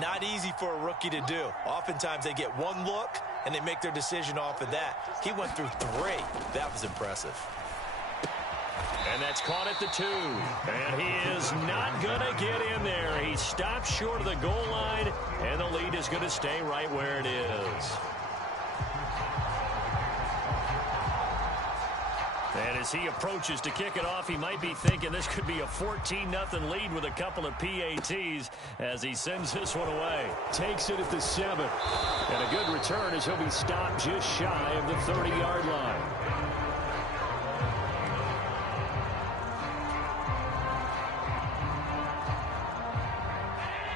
Not easy for a rookie to do. Oftentimes they get one look and they make their decision off of that. He went through 3. That was impressive. And that's caught at the 2. And he is not going to get in there. He stopped short of the goal line, and the lead is going to stay right where it is. And as he approaches to kick it off, he might be thinking this could be a 14-0 lead with a couple of PATs as he sends this one away. Takes it at the 7. And a good return as he'll be stopped just shy of the 30-yard line.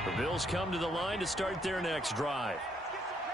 The Bills come to the line to start their next drive.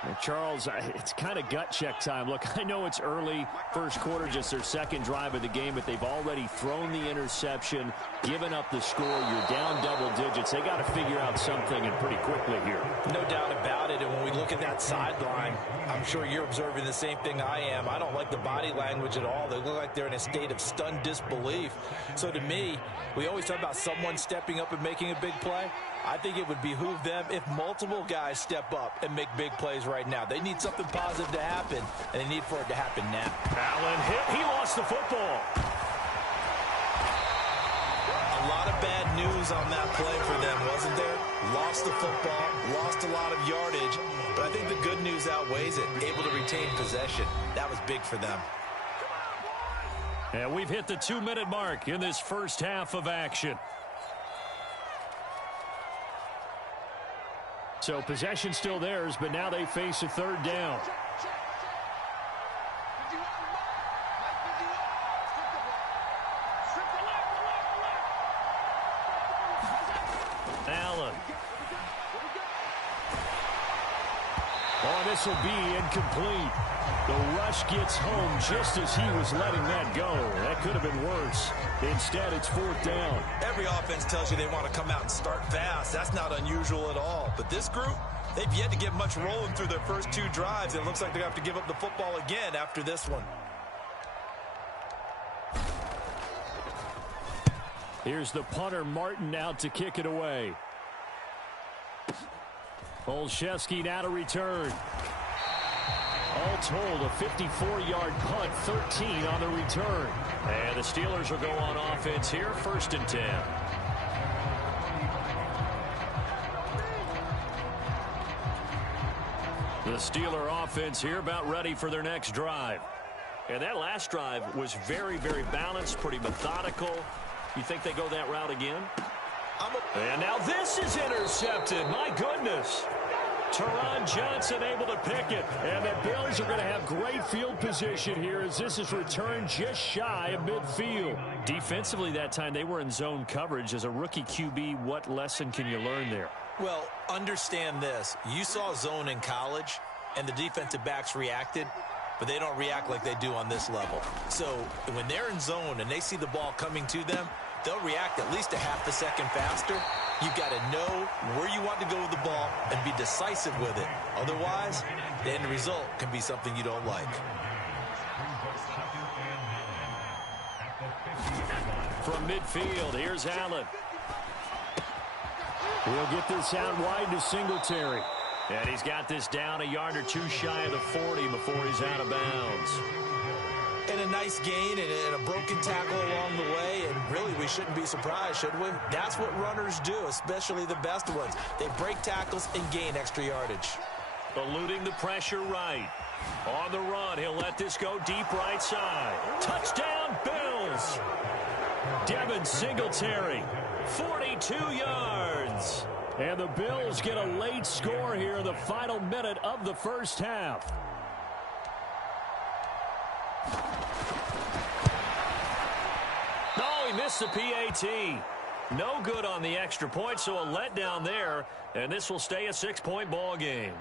Well, Charles, it's kind of gut check time. Look, I know it's early, first quarter, just their second drive of the game, but they've already thrown the interception, given up the score. You're down double digits. They got to figure out something, and pretty quickly here. No doubt about it. And when we look at that sideline, I'm sure you're observing the same thing I am. I don't like the body language at all. They look like they're in a state of stunned disbelief. So to me, we always talk about someone stepping up and making a big play. I think it would behoove them if multiple guys step up and make big plays right now. They need something positive to happen, and they need for it to happen now. Allen hit. He lost the football. A lot of bad news on that play for them, wasn't there? Lost the football, lost a lot of yardage, but I think the good news outweighs it. Able to retain possession. That was big for them. And we've hit the 2-minute mark in this first half of action. So possession still theirs, but now they face a third down. Allen. Oh, this will be incomplete. The rush gets home just as he was letting that go. That could have been worse. Instead, it's fourth down. Every offense tells you they want to come out and start fast. That's not unusual at all. But this group, they've yet to get much rolling through their first 2 drives. It looks like they're going to have to give up the football again after this one. Here's the punter, Martin, out to kick it away. Olszewski now to return. All told, a 54-yard punt, 13 on the return. And the Steelers will go on offense here, 1st and 10. The Steeler offense here about ready for their next drive. And that last drive was very, very balanced, pretty methodical. You think they go that route again? And now this is intercepted. My goodness. Teron Johnson able to pick it. And the Bills are going to have great field position here as this is returned just shy of midfield. Defensively that time, they were in zone coverage. As a rookie QB, what lesson can you learn there? Well, understand this. You saw zone in college, and the defensive backs reacted, but they don't react like they do on this level. So when they're in zone and they see the ball coming to them, they'll react at least a half a second faster. You've got to know where you want to go with the ball and be decisive with it. Otherwise, the end result can be something you don't like. From midfield, here's Allen. He'll get this out wide to Singletary. And he's got this down a yard or 2 shy of the 40 before he's out of bounds. And a nice gain and a broken tackle along the way, and really we shouldn't be surprised, should we? That's what runners do, especially the best ones. They break tackles and gain extra yardage. Eluding the pressure right. On the run, he'll let this go deep right side. Touchdown, Bills! Devin Singletary, 42 yards. And the Bills get a late score here in the final minute of the first half. No, he missed the PAT. No good on the extra point, so a letdown there, and this will stay a 6-point ball game.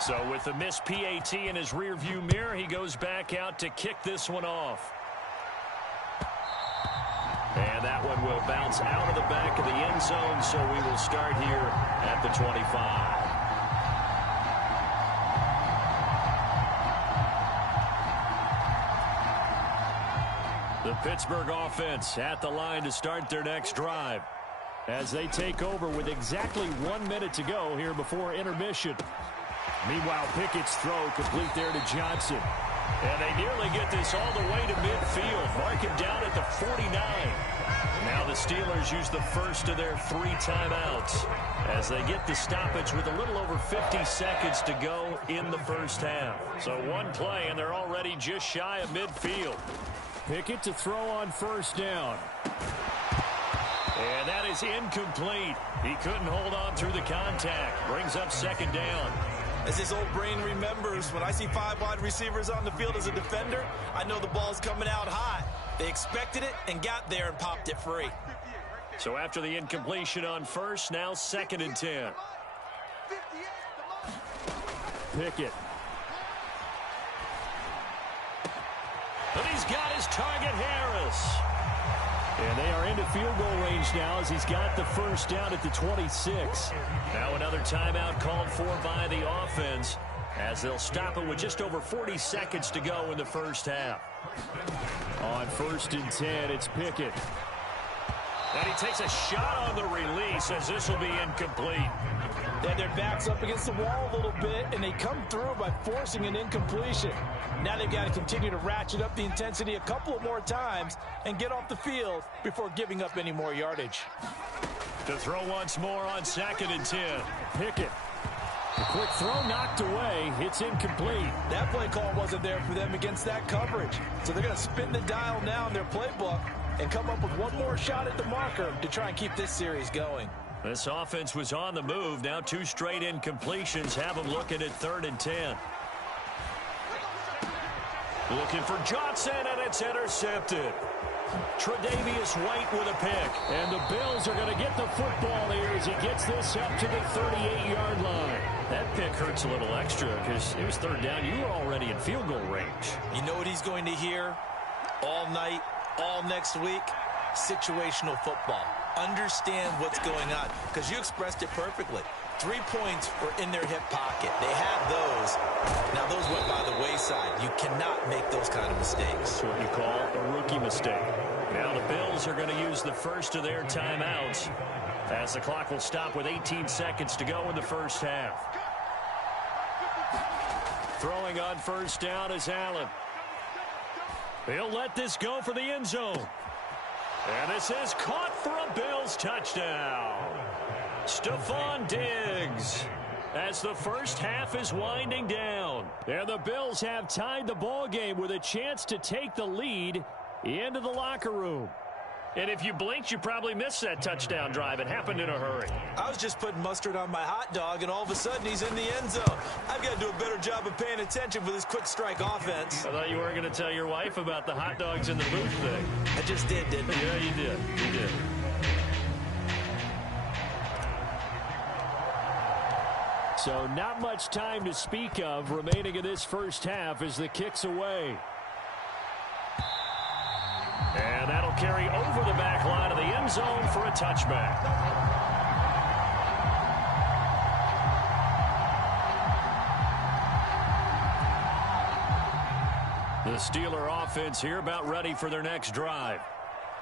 So with the missed PAT in his rearview mirror, he goes back out to kick this one off. And that one will bounce out of the back of the end zone, so we will start here at the 25. The Pittsburgh offense at the line to start their next drive, as they take over with exactly 1 minute to go here before intermission. Meanwhile, Pickett's throw complete there to Johnson. And they nearly get this all the way to midfield. Mark him down at the 49. Now the Steelers use the first of their 3 timeouts as they get the stoppage with a little over 50 seconds to go in the first half. So one play, and they're already just shy of midfield. Pickett to throw on first down. And that is incomplete. He couldn't hold on through the contact. Brings up second down. As his old brain remembers, when I see 5 wide receivers on the field as a defender, I know the ball's coming out hot. They expected it and got there and popped it free. So after the incompletion on first, now 2nd and 10. Pickett. And he's got his target, Harris. And they are into field goal range now as he's got the first down at the 26. Now another timeout called for by the offense as they'll stop it with just over 40 seconds to go in the first half. On 1st and 10, it's Pickett. And he takes a shot on the release as this will be incomplete. They had their backs up against the wall a little bit, and they come through by forcing an incompletion. Now they've got to continue to ratchet up the intensity a couple of more times and get off the field before giving up any more yardage. To throw once more on 2nd and 10. Pickett. The quick throw knocked away. It's incomplete. That play call wasn't there for them against that coverage. So they're going to spin the dial now in their playbook and come up with one more shot at the marker to try and keep this series going. This offense was on the move. Now 2 straight incompletions have them looking at 3rd and 10. Looking for Johnson, and it's intercepted. Tre'Davious White with a pick. And the Bills are going to get the football here as he gets this up to the 38-yard line. That pick hurts a little extra because it was 3rd down. You were already in field goal range. You know what he's going to hear all night, all next week? Situational football. Understand what's going on, because you expressed it perfectly. 3 points were in their hip pocket. They had those. Now those went by the wayside. You cannot make those kind of mistakes. That's what you call a rookie mistake. Now the Bills are going to use the first of their timeouts as the clock will stop with 18 seconds to go in the first half. Throwing on first down is Allen. He'll let this go for the end zone. And this is caught for a Bills touchdown. Stephon Diggs as the first half is winding down. And the Bills have tied the ball game with a chance to take the lead into the locker room. And if you blinked, you probably missed that touchdown drive. It happened in a hurry. I was just putting mustard on my hot dog, and all of a sudden he's in the end zone. I've got to do a better job of paying attention for this quick strike offense. I thought you weren't going to tell your wife about the hot dogs in the booth thing. I just did, didn't I? Yeah, you did. You did. So not much time to speak of remaining in this first half as the kick's away. And that'll carry over the back line of the end zone for a touchback. The Steeler offense here about ready for their next drive.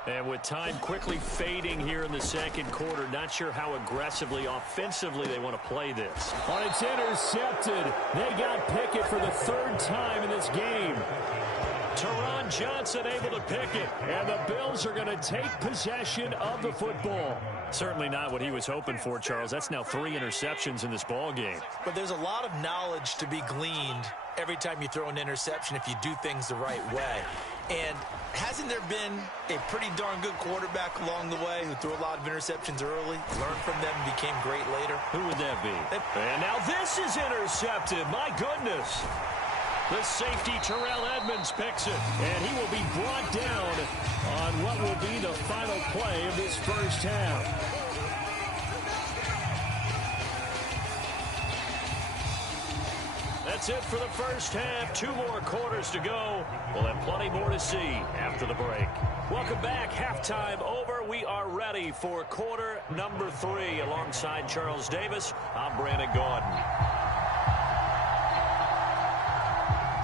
And with time quickly fading here in the second quarter, not sure how aggressively, offensively they want to play this. But it's intercepted. They got Pickett for the 3rd time in this game. Teron Johnson able to pick it. And the Bills are going to take possession of the football. Certainly not what he was hoping for, Charles. That's now 3 interceptions in this ball game. But there's a lot of knowledge to be gleaned every time you throw an interception if you do things the right way. And hasn't there been a pretty darn good quarterback along the way who threw a lot of interceptions early, learned from them, and became great later? Who would that be? And now this is intercepted. My goodness. The safety, Terrell Edmonds, picks it. And he will be brought down on what will be the final play of this first half. That's it for the first half. 2 more quarters to go. We'll have plenty more to see after the break. Welcome back. Halftime over. We are ready for quarter number 3. Alongside Charles Davis, I'm Brandon Gaudin.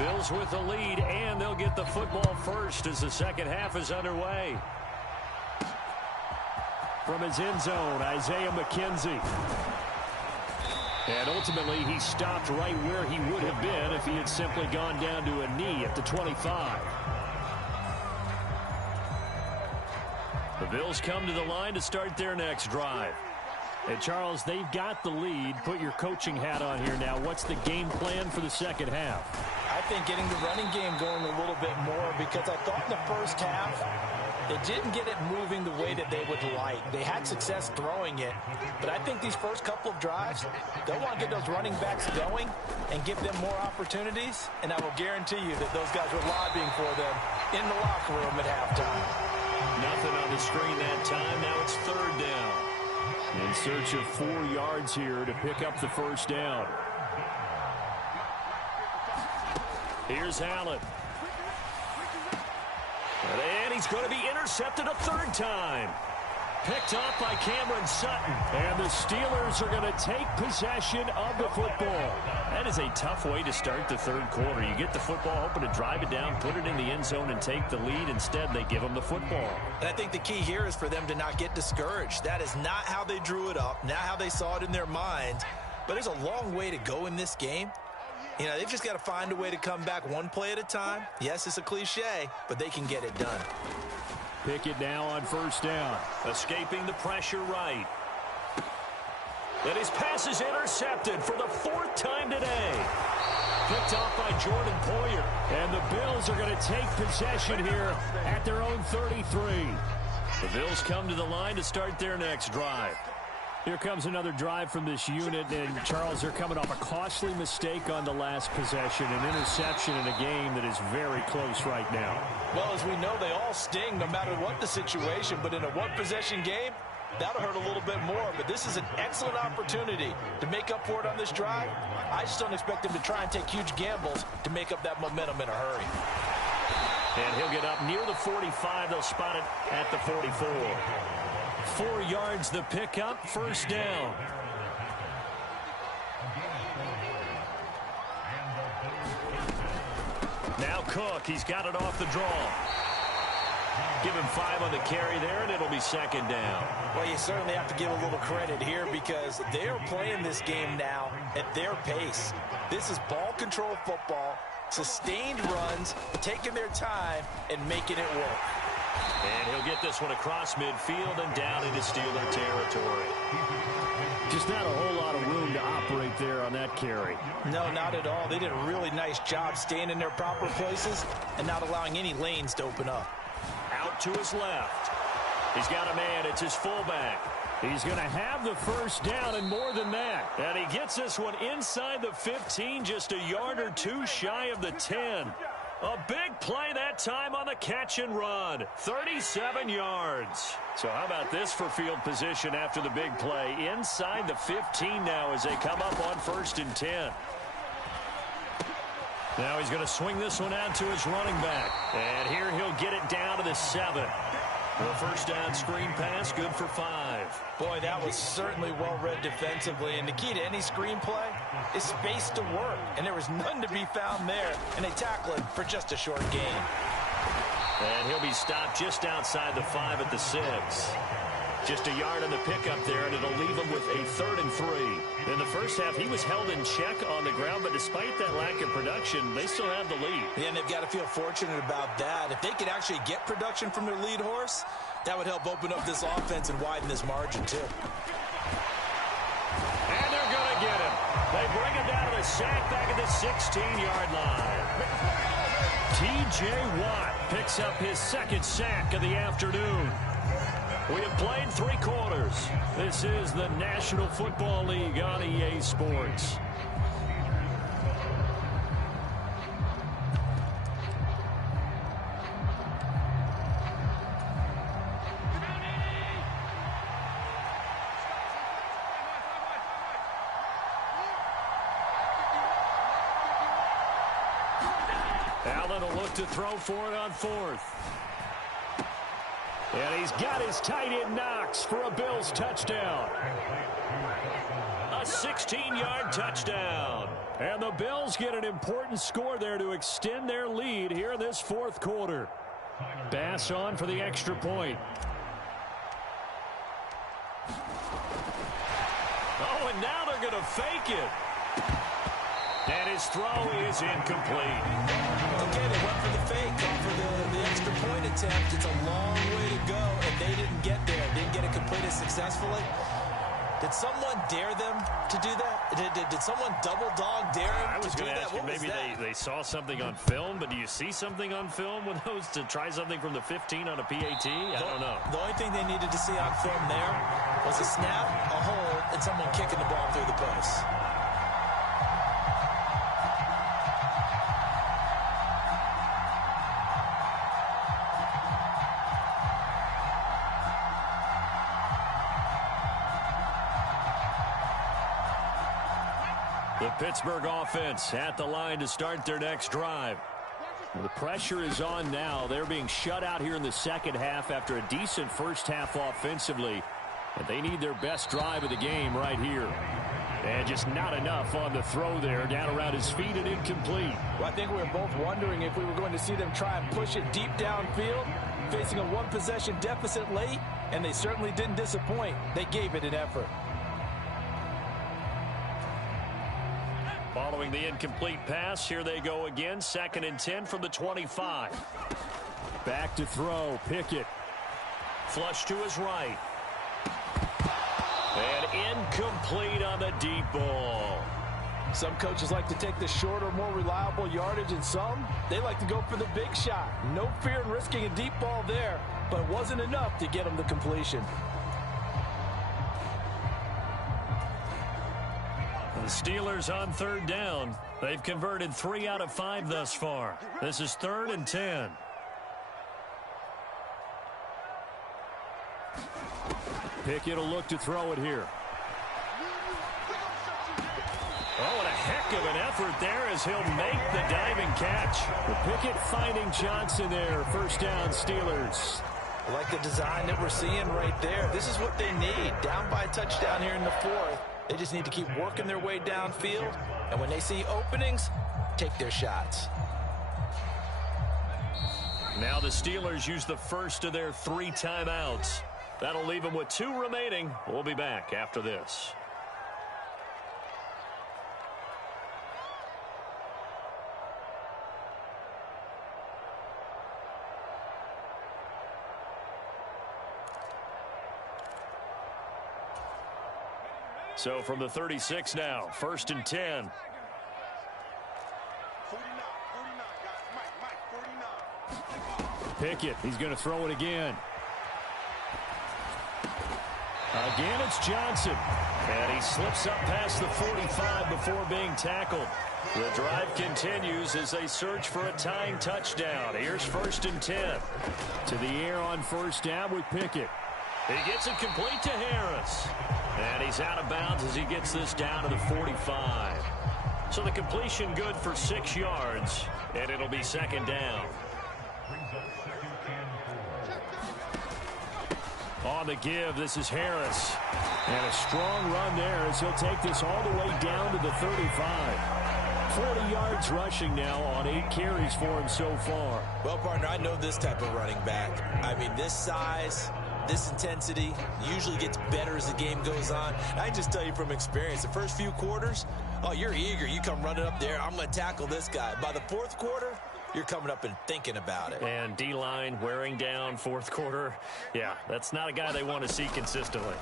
Bills with the lead, and they'll get the football first as the second half is underway. From his end zone, Isaiah McKenzie. And ultimately, he stopped right where he would have been if he had simply gone down to a knee at the 25. The Bills come to the line to start their next drive. And, Charles, they've got the lead. Put your coaching hat on here now. What's the game plan for the second half? I think getting the running game going a little bit more, because I thought in the first half they didn't get it moving the way that they would like. They had success throwing it, but I think these first couple of drives, they'll want to get those running backs going and give them more opportunities, and I will guarantee you that those guys were lobbying for them in the locker room at halftime. Nothing on the screen that time. Now it's third down. In search of 4 yards here to pick up the first down. Here's Allen. And he's going to be intercepted a third time. Picked off by Cameron Sutton. And the Steelers are going to take possession of the football. That is a tough way to start the third quarter. You get the football, hoping to drive it down, put it in the end zone, and take the lead. Instead, they give them the football. And I think the key here is for them to not get discouraged. That is not how they drew it up, not how they saw it in their minds. But there's a long way to go in this game. You know, they've just got to find a way to come back one play at a time. Yes, it's a cliche, but they can get it done. Pick it now on first down. Escaping the pressure right. And his pass is intercepted for the 4th time today. Picked off by Jordan Poyer. And the Bills are going to take possession here at their own 33. The Bills come to the line to start their next drive. Here comes another drive from this unit, and Charles, they're coming off a costly mistake on the last possession, an interception in a game that is very close right now. Well, as we know, they all sting no matter what the situation, but in a one-possession game, that'll hurt a little bit more. But this is an excellent opportunity to make up for it on this drive. I just don't expect them to try and take huge gambles to make up that momentum in a hurry. And he'll get up near the 45. They'll spot it at the 44. 4 yards the pickup, first down. Now Cook, he's got it off the draw. Give him 5 on the carry there, and it'll be second down. Well, you certainly have to give a little credit here because they're playing this game now at their pace. This is ball control football, sustained runs, taking their time, and making it work. And he'll get this one across midfield and down into Steeler territory. Just not a whole lot of room to operate there on that carry. No, not at all. They did a really nice job staying in their proper places and not allowing any lanes to open up. Out to his left. He's got a man. It's his fullback. He's going to have the first down and more than that. And he gets this one inside the 15, just a yard or two shy of the 10. A big play that time on the catch and run. 37 yards. So how about this for field position after the big play? Inside the 15 now as they come up on 1st and 10. Now he's going to swing this one out to his running back. And here he'll get it down to the 7. The first down screen pass, good for 5. Boy, that was certainly well-read defensively. And the key to any screen play is space to work. And there was none to be found there. And they tackle him for just a short gain. And he'll be stopped just outside the 5 at the 6. Just a yard on the pickup there, and it'll leave him with a 3rd and 3. In the first half, he was held in check on the ground, but despite that lack of production, they still have the lead. Yeah, and they've got to feel fortunate about that. If they could actually get production from their lead horse, that would help open up this offense and widen this margin, too. And they're going to get him. They bring him down to the sack back at the 16-yard line. T.J. Watt picks up his 2nd sack of the afternoon. We have played 3 quarters. This is the National Football League on EA Sports. Allen will look to throw for it on 4th. And he's got his tight end Knox for a Bills touchdown. A 16-yard touchdown. And the Bills get an important score there to extend their lead here in this fourth quarter. Bass on for the extra point. Oh, and now they're going to fake it. And his throw is incomplete. Okay, they went for the fake, gone for the extra point attempt. It's a long way to go, and they didn't get there. Didn't get it completed successfully. Did someone dare them to do that? Did someone double dog dare them I was to do going to that? ask you, maybe they saw something on film, but do you see something on film with those to try something from the 15 on a PAT? I don't know. The only thing they needed to see on film there was a snap, a hold, and someone kicking the ball through the post. The Pittsburgh offense at the line to start their next drive. The pressure is on now. They're being shut out here in the second half after a decent first half offensively. And they need their best drive of the game right here. And just not enough on the throw there. Down around his feet and incomplete. Well, I think we were both wondering if we were going to see them try and push it deep downfield, facing a one-possession deficit late, and they certainly didn't disappoint. They gave it an effort. Following the incomplete pass, here they go again. 2nd and 10 from the 25. Back to throw. Pickett. Flush to his right. And incomplete on the deep ball. Some coaches like to take the shorter, more reliable yardage, and some, they like to go for the big shot. No fear in risking a deep ball there, but it wasn't enough to get them the completion. The Steelers on 3rd down. They've converted 3 out of 5 thus far. This is 3rd and 10. Pickett will look to throw it here. Oh, and a heck of an effort there as he'll make the diving catch. Pickett finding Johnson there. First down, Steelers. I like the design that we're seeing right there. This is what they need. Down by a touchdown here in the 4th. They just need to keep working their way downfield. And when they see openings, take their shots. Now the Steelers use the first of their 3 timeouts. That'll leave them with 2 remaining. We'll be back after this. So from the 36 now, 1st and 10. Pickett, he's going to throw it again. Again, it's Johnson. And he slips up past the 45 before being tackled. The drive continues as they search for a tying touchdown. Here's 1st and 10. To the air on 1st down with Pickett. He gets it complete to Harris. And he's out of bounds as he gets this down to the 45. So the completion good for 6 yards, and it'll be 2nd down. On the give, this is Harris. And a strong run there as he'll take this all the way down to the 35. 40 yards rushing now on 8 carries for him so far. Well, partner, I know this type of running back. I mean, this size, this intensity usually gets better as the game goes on. I just tell you from experience, the first few quarters, oh, you're eager. You come running up there. I'm going to tackle this guy. By the 4th quarter, you're coming up and thinking about it. And D-line wearing down 4th quarter. Yeah, that's not a guy they want to see consistently.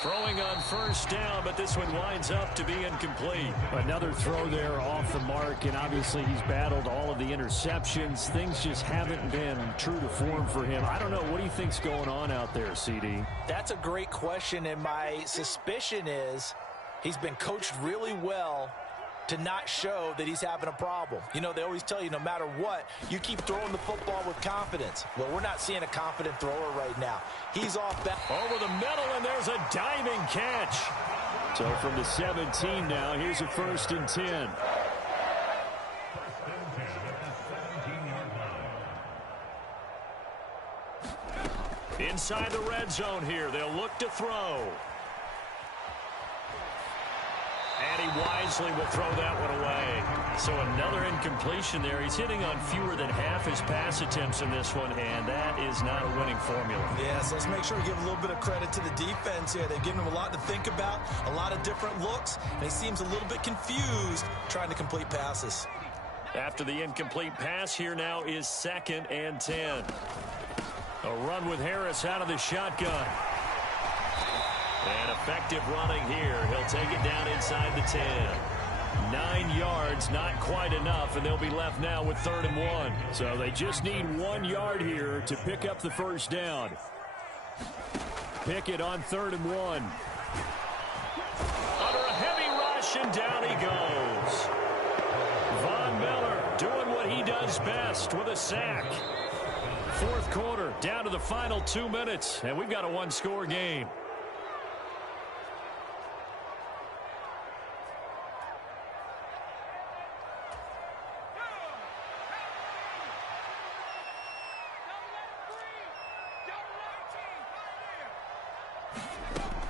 Throwing on 1st down, but this one winds up to be incomplete. Another throw there off the mark, and obviously he's battled all of the interceptions. Things just haven't been true to form for him. I don't know. What do you think's going on out there, CD? That's a great question, and my suspicion is he's been coached really well to not show that he's having a problem. You know, they always tell you no matter what, you keep throwing the football with confidence. Well, we're not seeing a confident thrower right now. He's off back. Over the middle, and there's a diving catch. So from the 17 now, here's a 1st and 10. Inside the red zone here, they'll look to throw. And he wisely will throw that one away. So another incompletion there. He's hitting on fewer than half his pass attempts in this one, and that is not a winning formula. Yeah, so let's make sure we give a little bit of credit to the defense here. They've given him a lot to think about, a lot of different looks, and he seems a little bit confused trying to complete passes. After the incomplete pass, here now is 2nd and 10. A run with Harris out of the shotgun. And effective running here. He'll take it down inside the 10. 9 yards, not quite enough, and they'll be left now with 3rd and 1. So they just need 1 yard here to pick up the first down. Pickett on 3rd and 1. Under a heavy rush, and down he goes. Von Miller doing what he does best with a sack. 4th quarter, down to the final 2 minutes, and we've got a one-score game.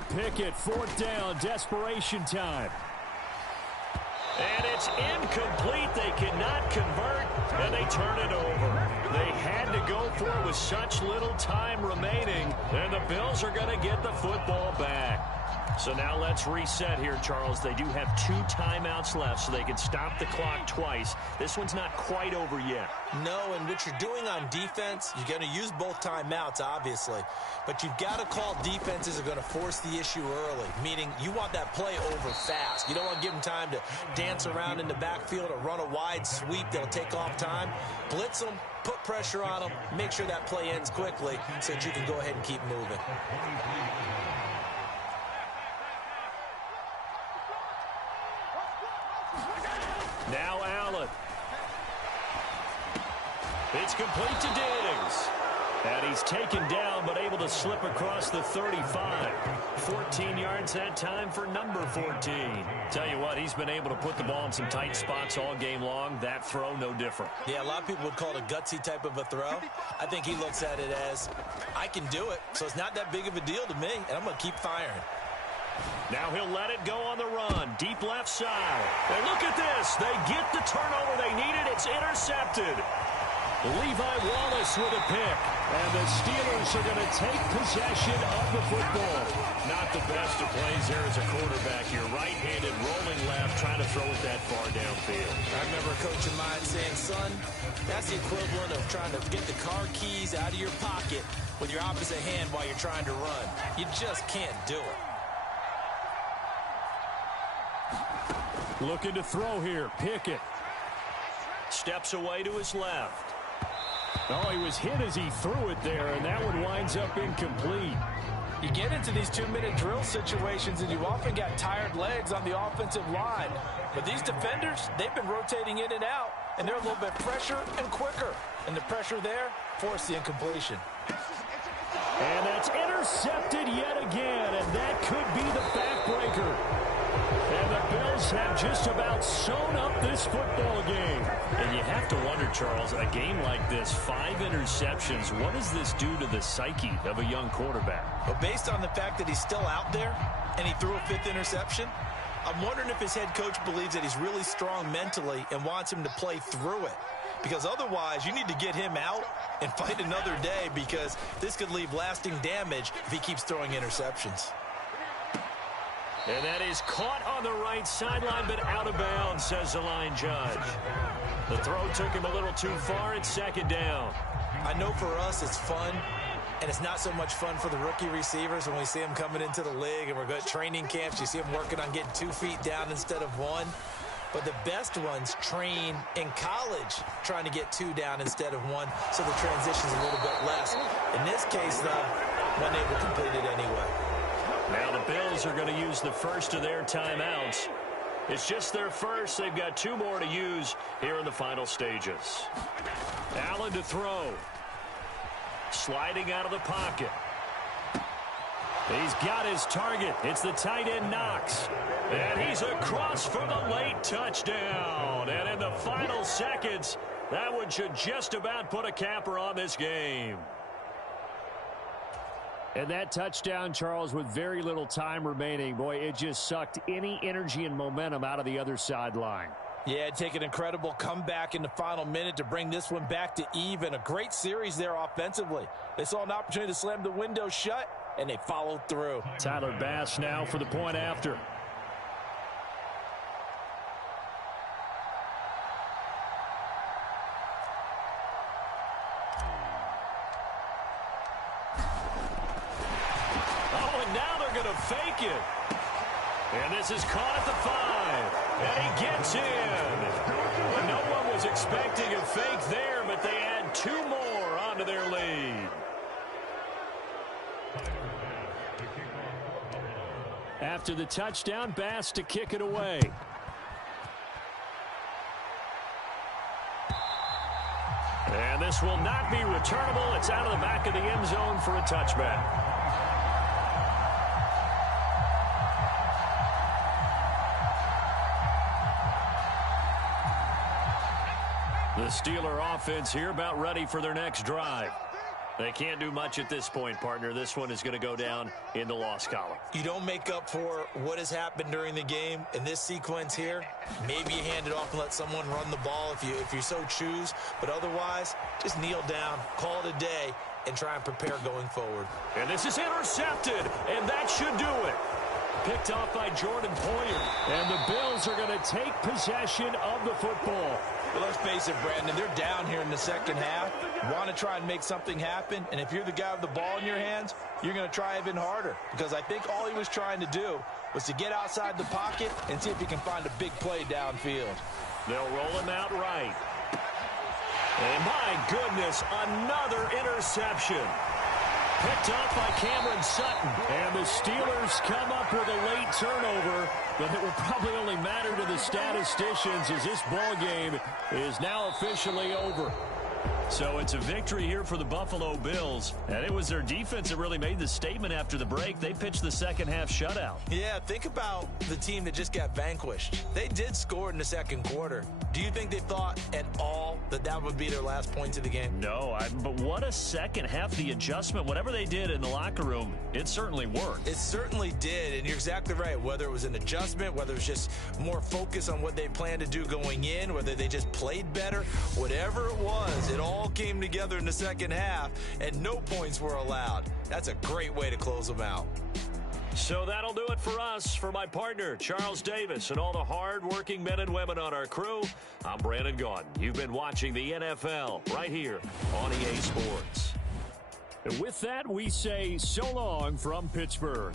Pickett, 4th down, desperation time. And it's incomplete. They cannot convert, and they turn it over. They had to go for it with such little time remaining, and the Bills are going to get the football back. So now let's reset here, Charles. They do have 2 timeouts left, so they can stop the clock twice. This one's not quite over yet. No, and what you're doing on defense, you're going to use both timeouts, obviously. But you've got to call defenses are going to force the issue early, meaning you want that play over fast. You don't want to give them time to dance around in the backfield or run a wide sweep that'll take off time. Blitz them, put pressure on them, make sure that play ends quickly so that you can go ahead and keep moving. Now Allen. It's complete to Diggs. And he's taken down, but able to slip across the 35. 14 yards that time for number 14. Tell you what, he's been able to put the ball in some tight spots all game long. That throw, no different. Yeah, a lot of people would call it a gutsy type of a throw. I think he looks at it as, I can do it, so it's not that big of a deal to me, and I'm going to keep firing. Now he'll let it go on the run. Deep left side. And look at this. They get the turnover they needed. It's intercepted. Levi Wallace with a pick. And the Steelers are going to take possession of the football. Not the best of plays there as a quarterback. You're right-handed, rolling left, trying to throw it that far downfield. I remember a coach of mine saying, son, that's the equivalent of trying to get the car keys out of your pocket with your opposite hand while you're trying to run. You just can't do it. Looking to throw here. Pickett. Steps away to his left. Oh, he was hit as he threw it there, and that one winds up incomplete. You get into these 2-minute drill situations, and you often got tired legs on the offensive line. But these defenders, they've been rotating in and out, and they're a little bit fresher and quicker. And the pressure there forced the incompletion. And that's intercepted yet again, and that could be the backbreaker. And the Bills have just about sewn up this football game. And you have to wonder, Charles, a game like this, 5 interceptions, what does this do to the psyche of a young quarterback? But based on the fact that he's still out there and he threw a 5th interception, I'm wondering if his head coach believes that he's really strong mentally and wants him to play through it. Because otherwise, you need to get him out and fight another day, because this could leave lasting damage if he keeps throwing interceptions. And that is caught on the right sideline, but out of bounds, says the line judge. The throw took him a little too far. It's 2nd down. I know for us it's fun, and it's not so much fun for the rookie receivers when we see them coming into the league and we're going to training camps. You see them working on getting 2 feet down instead of 1. But the best ones train in college trying to get 2 down instead of 1, so the transition's a little bit less. In this case, though, one able to complete it anyway. Now the Bills are going to use the first of their timeouts. It's just their first. They've got 2 more to use here in the final stages. Allen to throw. Sliding out of the pocket. He's got his target. It's the tight end Knox. And he's across for the late touchdown. And in the final seconds, that one should just about put a capper on this game. And that touchdown, Charles, with very little time remaining, boy, it just sucked any energy and momentum out of the other sideline. Yeah, take an incredible comeback in the final minute to bring this one back to even. A great series there offensively. They saw an opportunity to slam the window shut, and they followed through. Tyler Bass now for the point after. Fake it. And this is caught at the 5. And he gets in. Well, no one was expecting a fake there, but they add 2 more onto their lead. After the touchdown, Bass to kick it away. And this will not be returnable. It's out of the back of the end zone for a touchback. The Steeler offense here about ready for their next drive. They can't do much at this point, partner. This one is going to go down in the loss column. You don't make up for what has happened during the game in this sequence here. Maybe you hand it off and let someone run the ball if you so choose. But otherwise, just kneel down, call it a day, and try and prepare going forward. And this is intercepted, and that should do it. Picked off by Jordan Poyer. And the Bills are going to take possession of the football. Well, let's face it, Brandon, they're down here in the second half. Want to try and make something happen, and if you're the guy with the ball in your hands, you're going to try even harder, because I think all he was trying to do was to get outside the pocket and see if he can find a big play downfield. They'll roll him out right. And my goodness, another interception. Picked off by Cameron Sutton. And the Steelers come up with a late turnover, but it will probably only matter to the statisticians as this ball game is now officially over. So it's a victory here for the Buffalo Bills. And it was their defense that really made the statement after the break. They pitched the second half shutout. Yeah, think about the team that just got vanquished. They did score in the second quarter. Do you think they thought at all that that would be their last points of the game? No, but what a second half. The adjustment, whatever they did in the locker room, it certainly worked. It certainly did, and you're exactly right. Whether it was an adjustment, whether it was just more focus on what they planned to do going in, whether they just played better, whatever it was, it all came together in the second half, and no points were allowed. That's a great way to close them out. So that'll do it for us. For my partner, Charles Davis, and all the hard-working men and women on our crew, I'm Brandon Gaudin. You've been watching the NFL right here on EA Sports. And with that, we say so long from Pittsburgh.